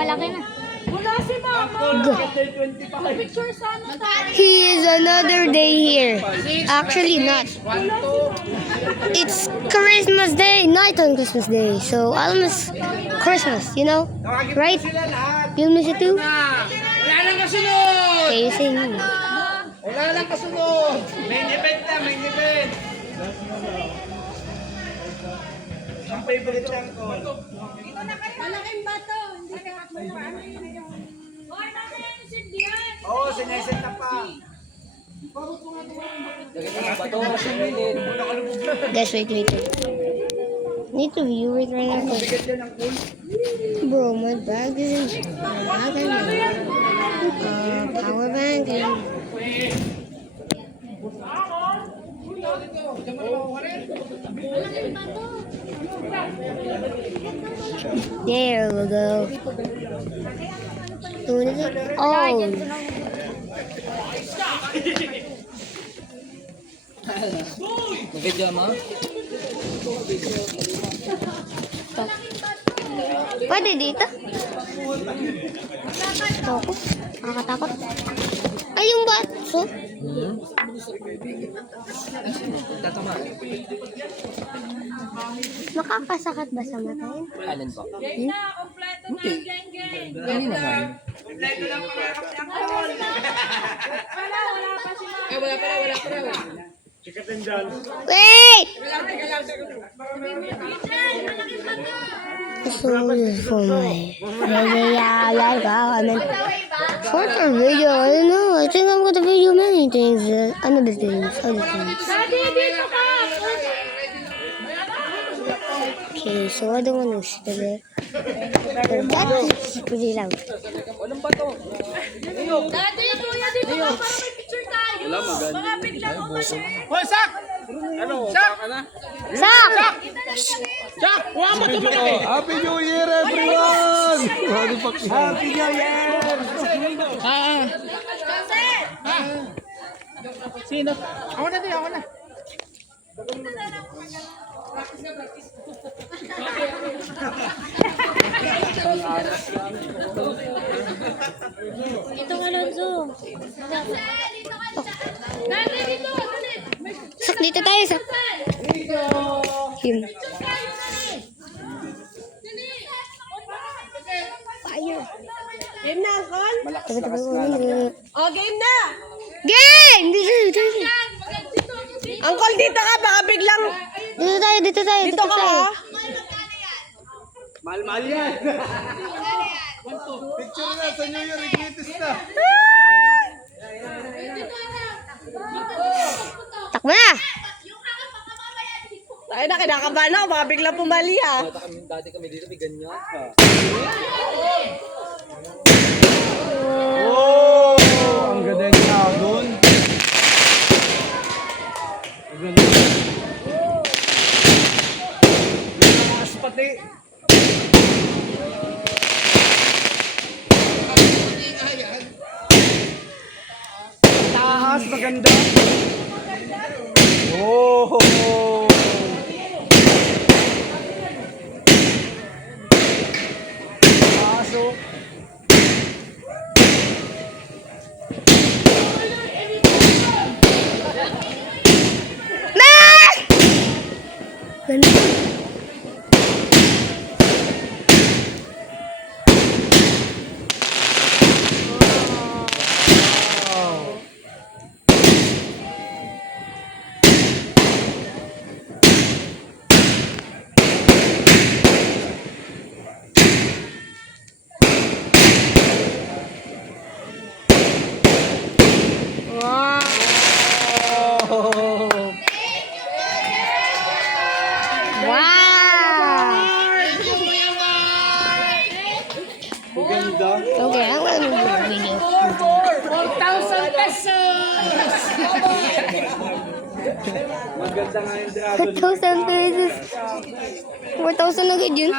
malaki na. Wala si Mama. Picture sana tayo. He is another day here. Actually not. It's Christmas Day, night on Christmas Day. So almost Christmas, you know? Right? You miss it too? Wala nang kasunod! Okay, you say no. Wala nang kasunod! Main event na, main event! Ang favorite lang ko. Malaking bato. Hindi ka ano yun. Hoy, mamaya yung sindihan. Oo, siniset na pa. Guys, wait. Need to view it right now. Bigat yan ang pool. Bro, my bag is in power bank and there we go. Oh, Video mo? pwede dito? Ako, nakakatakot. Ay, yung bato. Tatama. Makakasakit ba sa mata yun? Alin po? Gang na, kompleto na ang gang. Gani naman. Wala pa si Mama. Wala pala. Wait! Ethan, malaking bato. So this is for my shorter video. I don't know. I think I'm gonna video many things. Other things. Daddy, dito ka. Okay, so I don't want to sit there. So that's pretty loud. Walang bato. Daddy, kuya, dito ka para may picture tayo. Baka biglang umalis. Hoy, Sak! Ano? Sak! Sak! Sak! Huwag mo ito malaki! Happy New Year, everyone! Happy New Year! Sino? Ako na. Ito ka Lonzo. Daddy, dito. Sak, dito tayo. Sak. Him. Fire. Game na, Uncle? Oh, game na. game! Dito. Uncle, dito ka. Baka biglang... Dito tayo. Dito ka, ha? Mahal yan! Picture na sa New Year, greatest na. Takbo na! Ay, kinakabahan ako. Baka biglang pumali, ha? Dati kami dito, may ganyan. Oh! Ang ganda niya doon. Ang ganda. Mas pati. Taas, maganda. Oh! Taas, oh. Ganda. Wow. Ganda. Okay, I'm gonna do a video. 4,000 pesos! Maganda nga yung dragon. 4,000 pesos. 4,000 agad yun.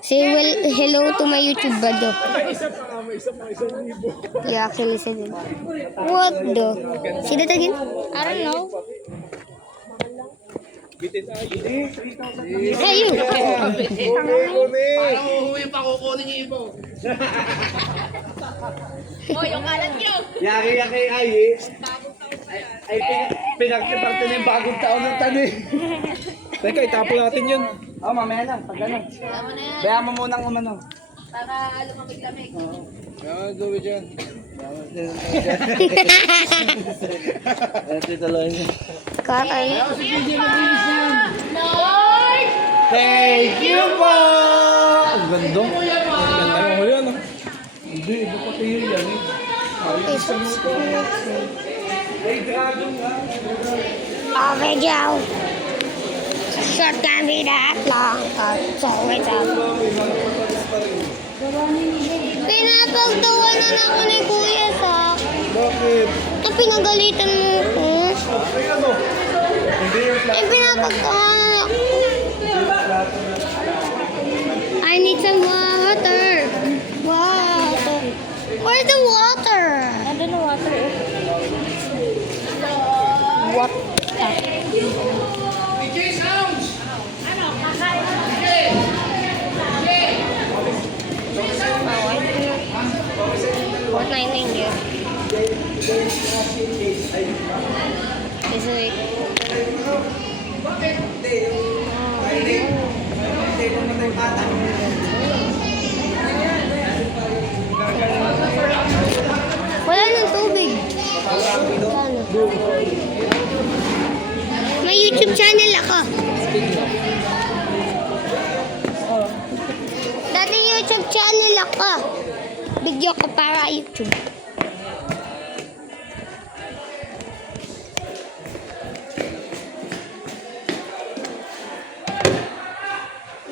Say well, hello to my YouTube video. You actually said it. What the? Say that again? I don't know. Kayo. Parang uuwi pa kukunin yung ibo. Oh, yung kalat nyo. Yaki-yaki ay ay pinagkiparte na yung bagong taon ng tani. Teka, itapon natin yun. Oh, mamaya na, pag ano. Tama na yan. Bayaan mo munang umano. Para lumamig-lamig. Yan, gawin dyan. Ito tuloy. Kakain. Lord! Thank you po! Ang ganda. Ang ganda mo yan. ah. Hindi, iba pati yun yan. Okay, subscribe. Ay, dragon ha. Okay, Joe. Short kami lahat lang. So, wait up. Pinapagtawanan ako ni Kuya sa... Bakit? Pinagalitan mo ko. Ay, ano? Hindi yung Pinapagtawanan ako. I need some water. Water. Where's the water? Nandun na water eh. What? DJ Sounds! Ano? Kakain na. What na in India? Is it? Wala nang tubig. Wala na. May YouTube channel ako. Dati YouTube channel ako. Video ko para YouTube.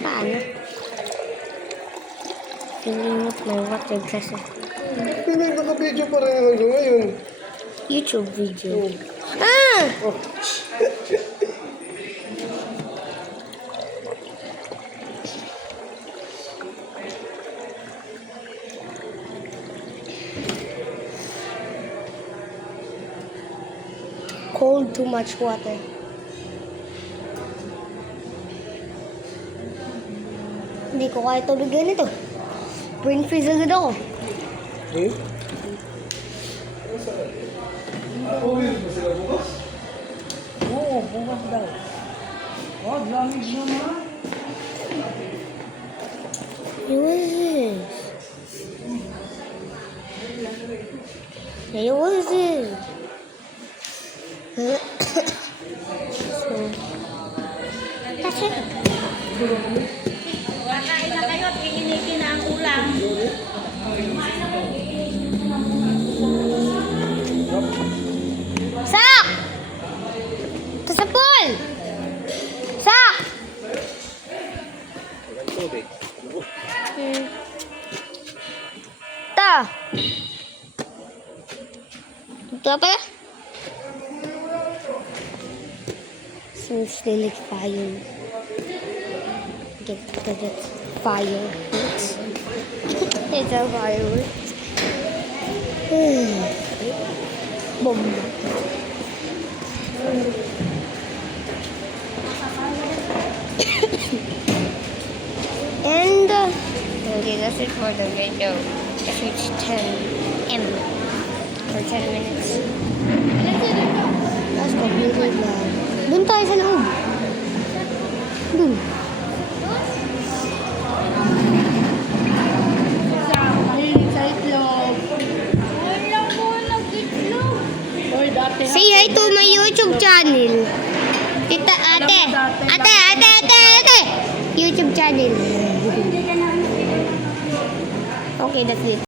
Paano? Pilimot na water kasi. Hindi, naka-video pa rin hanggang ngayon. YouTube video. Ah! Cold, too much water. Hindi ko kaya tubig ganito. Brain freeze agad ako. Hmm? Uwi ba sila bukas? Oo, bukas daw. Oh, lamig naman. What is this? Hey, what is this? So, that's it. Kakain na kayo at iinitin na ang ulam. Sak! Ito sa pool! Sak! Ito. Ito pala. Seems like fire. Get fireworks. It's a fireworks. Boom. And okay, that's it for the video. It's reached 10 M for 10 minutes. That's completely bad. Doon tayo sa loob. Doon. Sa itlog. Wala ko nag-itlog. Or dati. Say hi to my YouTube channel. Tita, ate. YouTube channel. Okay, that's it.